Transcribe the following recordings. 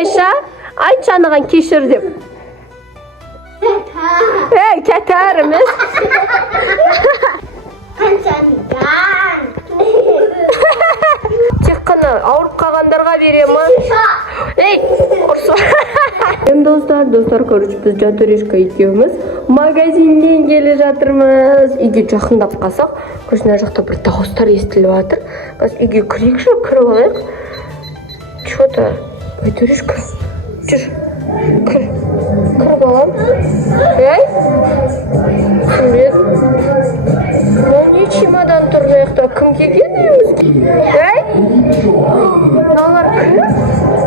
Қытайша айтшы анаған кешір деп. Кетер емес. Тек қана ауырып қалғандарға беремін. Достар, короче, біз Жанторешка екеуміз магазиннен келе жатырмыз. Үйге жақындап қалсақ, короче, мына жақта бір дауыстар естіліп жатыр. Үйге кірейікші, кіріп алайық. Что-то, Жанторешка, жүр, кіріп алам. Түсінбедім. Не чемодан тұр жақта, кім келген үйімізге? Мыналар кім?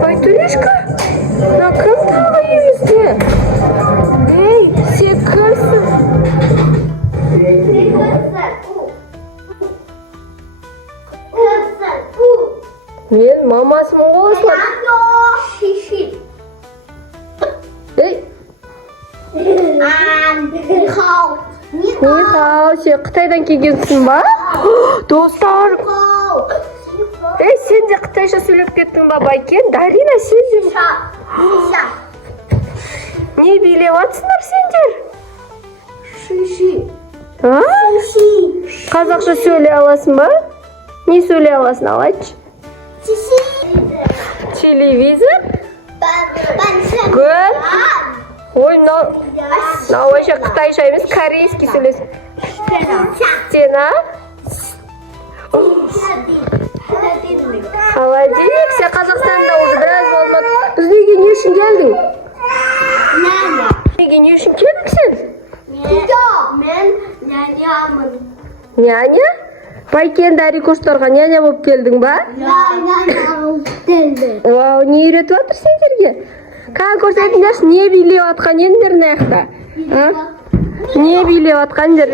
Жанторешка, мына кім тағы үйімізде? Сен кімсің? Мен мамасымын ғой осылар. Нихау, сен Қытайдан келгенсің ба? Достар! Сен де қытайша сөйлеп кеттің ба, Байкен? Дарина, сен де... Не билеп атсыңдар сендер? Қазақша сөйлей аласың ба? Не сөйлей аласың, ал айтшы? Телевизор? Гүл? Ой, мынау вообще қытайша емес, корейский сөйлесің. Стена? Холодильник? Сен Қазақстанда уже біраз болмады. Біз неге не үшін келдің? Неге не үшін келдің сен? Мен нянямын. Няня? Байкен Дарикоштарға няня болып келдің ба? Няня болып келді. Вау, не үйретіп жатыр сендерге? Қан көрсетіңдерші, не билеп атқан ендер наяқта? Не билеп атқан ендер?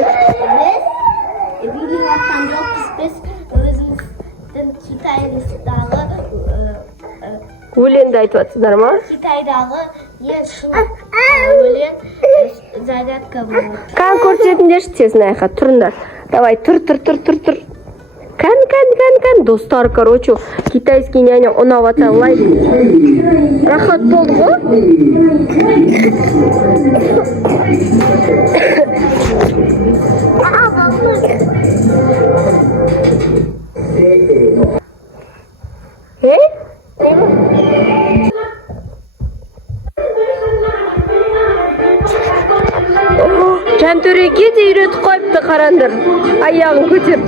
Біз билеп атқан жоқпыз, біз өзіміздің Қытайдағы өлеңді айтып жатсыздар ма? Қытайдағы ең шын өлең зарядка болады. Қан көрсетіңдерші тез наяққа, тұрыңдар. Давай, тұр. Кән. Достар, короче, китайский няня ұнап атса лайк. Рахат болды ғой? Жантөреге де үйретіп қойыпты, қараңдар. Аяғын көтеріп.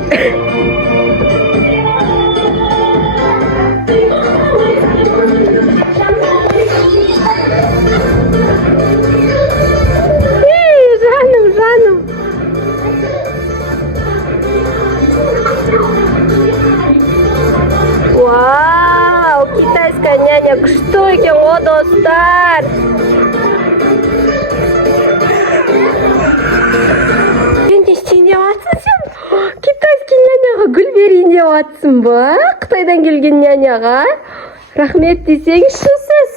Жаным. Вау, китайская няня, что екен ғой, достар? Сен не істейін деп атсың сен? Китайский няняға гүл берейін деп атсың ба? Қытайдан келген няняға? Рахмет десеңізші сіз?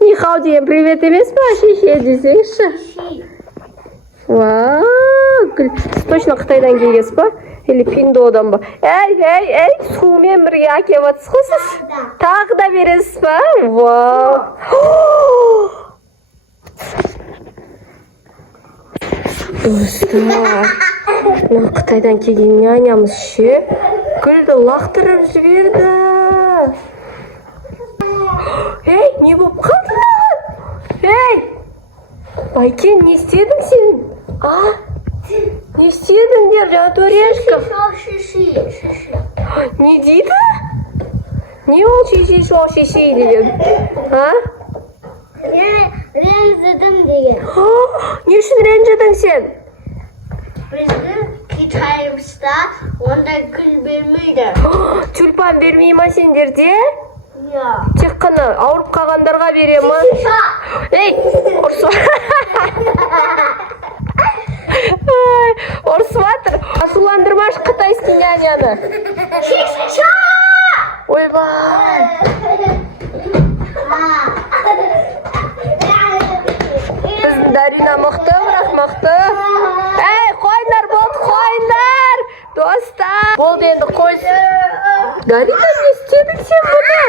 Нихау деген привет емес па? Шеше десеңізші? Вау, гүл. Точно Қытайдан келгенсіз ба? Или Пиндодан ба? Әй, сумен бірге әкеп атсыз ғой сіз? Тағы да бересіз ба? Вау. Достар, Қытайдан келген нянямыз ше, гүлді лақтырып жіберді. Не болып қалды? Байкен, не істедің сен? Не істедіңдер, Жанторешка? Не дейді? Не ол шеше деген? Ренжідім деген. Не үшін ренжідің сен? Біздің Қытайымызда ондай гүл бермейді. Тюльпан бермей ма сендерде? Иә. Тек қана ауырып қалғандарға беремін. Ұрысып жатыр. Ашуландырмашы қытайский няняны. Ойбай. Біздің Дарина мықты, бірақ мықты. Қойындар болды, қойындар. Достар. Болды енді қойсын. Дарина, не істедің сен бұны?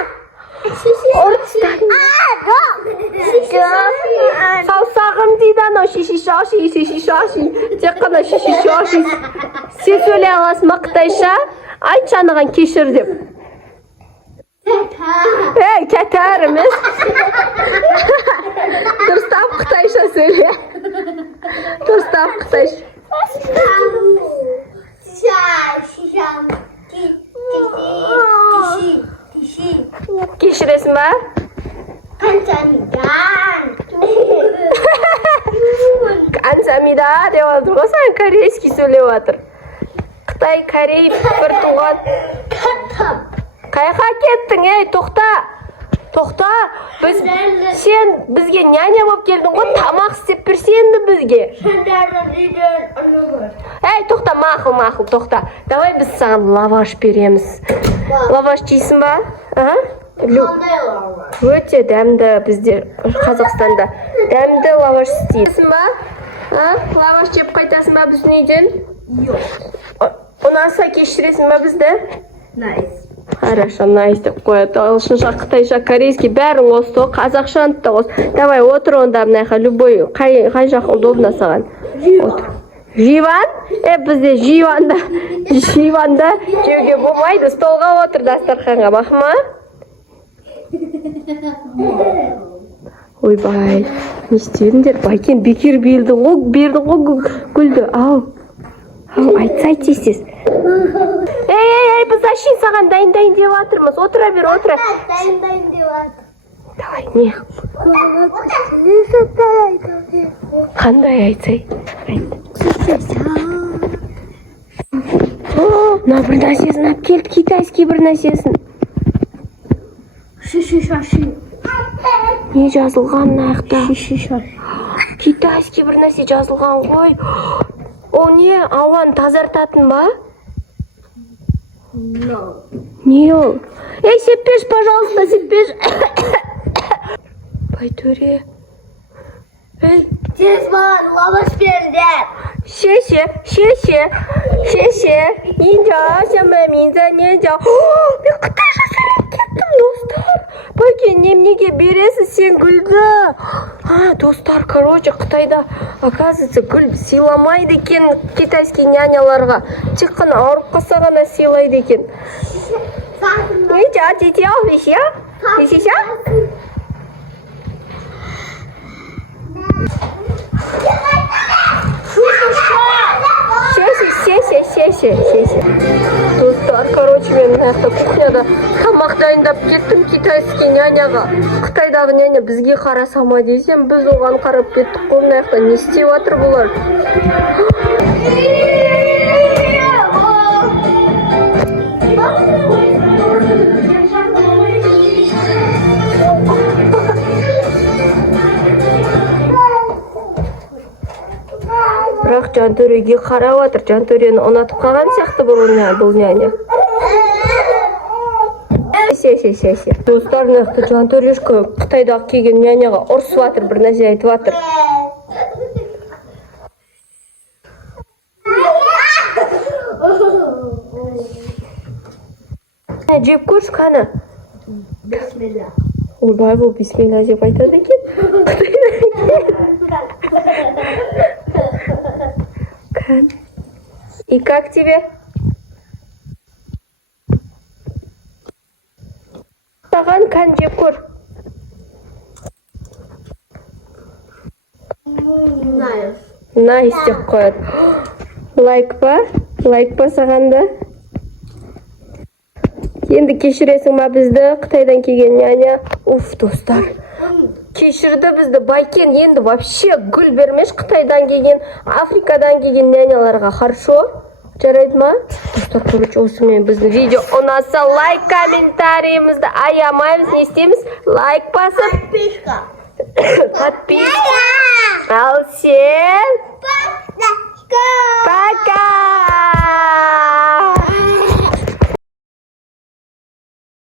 шишаши. Тек қана шишаши. Сен сөйлей аласың ма қытайша? Айтшы анаған кешір деп. Кәтар емес. Дұрыстап қытайша сөйле. Дұрыстап қытайша. Кешіресің ба? Қансамида деп отыр ғой, саған корейский сөйлеп отыр. Қытай, Корей бір туған. Қайқа кеттің, тоқта. Сен бізге няня болып келдің ғой, тамақ істеп берсең бе бізге? Тоқта, мақыл, тоқта. Давай біз саған лаваш береміз. Лаваш жейсің ба? Өте дәмді бізде Қазақстанда. Дәмді лаваш істейсің ба? Лаваш жеп қайтасың ба біздің үйден? Ұнаса кешіресің ба бізді? Nice. Хорошо, найс деп қояды. Ағылшынша, қытайша, корейский бәрін қосты, қазақшаны да қосты. Давай отыр онда мынаяққа, любой қай жақ удобно саған. Живан? Бізде живанда жеуге болмайды. Столға отыр, дастарханға, мақма? Ойбай, не істедіңдер? Байкен бекер бердің ғой гүлді. Ау, айтсай тез. Біз ашин саған дайын деп атырмыз. Отыра бер. Дайын деп атыр. Давай, не? Қандай айтсай? На бір нәрсесін ап келді, китайский бір нәрсесін. Шишаши. Не жазылған нақта? Китайский бір нәрсе жазылған ғой. Ол не, ауаны тазартатын ба? Не ол? Сеппеш, пожалуйста, сеппеш. Байтөре. Тез маған лаваш бердер. Шеше. Мен қытайша сөйлеп кеттім, достар. Байкен, немнеге бересің сен гүлді? Достар, Қытайда, оказывается, гүл сыйламайды екен китайский няняларға. Тек қана ауырып қалса ғана сыйлайды екен. Шеше. Достар, мен мынаяқта кухняда тамақ дайындап кеттім китайский няняға. Қытайдағы няня бізге қараса ма десем, біз оған қарап кеттік қой. Мынаяқта не істеп жатыр бұлар? Бірақ Жантөреге қарап отыр. Жантөрені ұнатып қалған сияқты бұл няня. Шеше. Достар, мынақты Жантөрешка Қытайдағы келген няняға ұрсып жатыр, бір нәрсе айтып жатыр. Жеп көрші қаны. Бисмилля. Ойбай, бұл бисмилля деп айтады екен. И как тебе? Саған кән жеп көр. Найс деп қояды. Лайк па сағанда? Енді кешіресің ма бізді? Қытайдан келген няня. Достар. Кешірді бізді Байкен, енді вообще гүл бермеш Қытайдан келген, Африкадан келген няняларға. Хорошо? Жарайды ма? Достар, осымен біздің видео ұнаса лайк, комментариімізді аямаймыз. Не істейміз? Лайк басып. Подписка. Ал сен? Пока.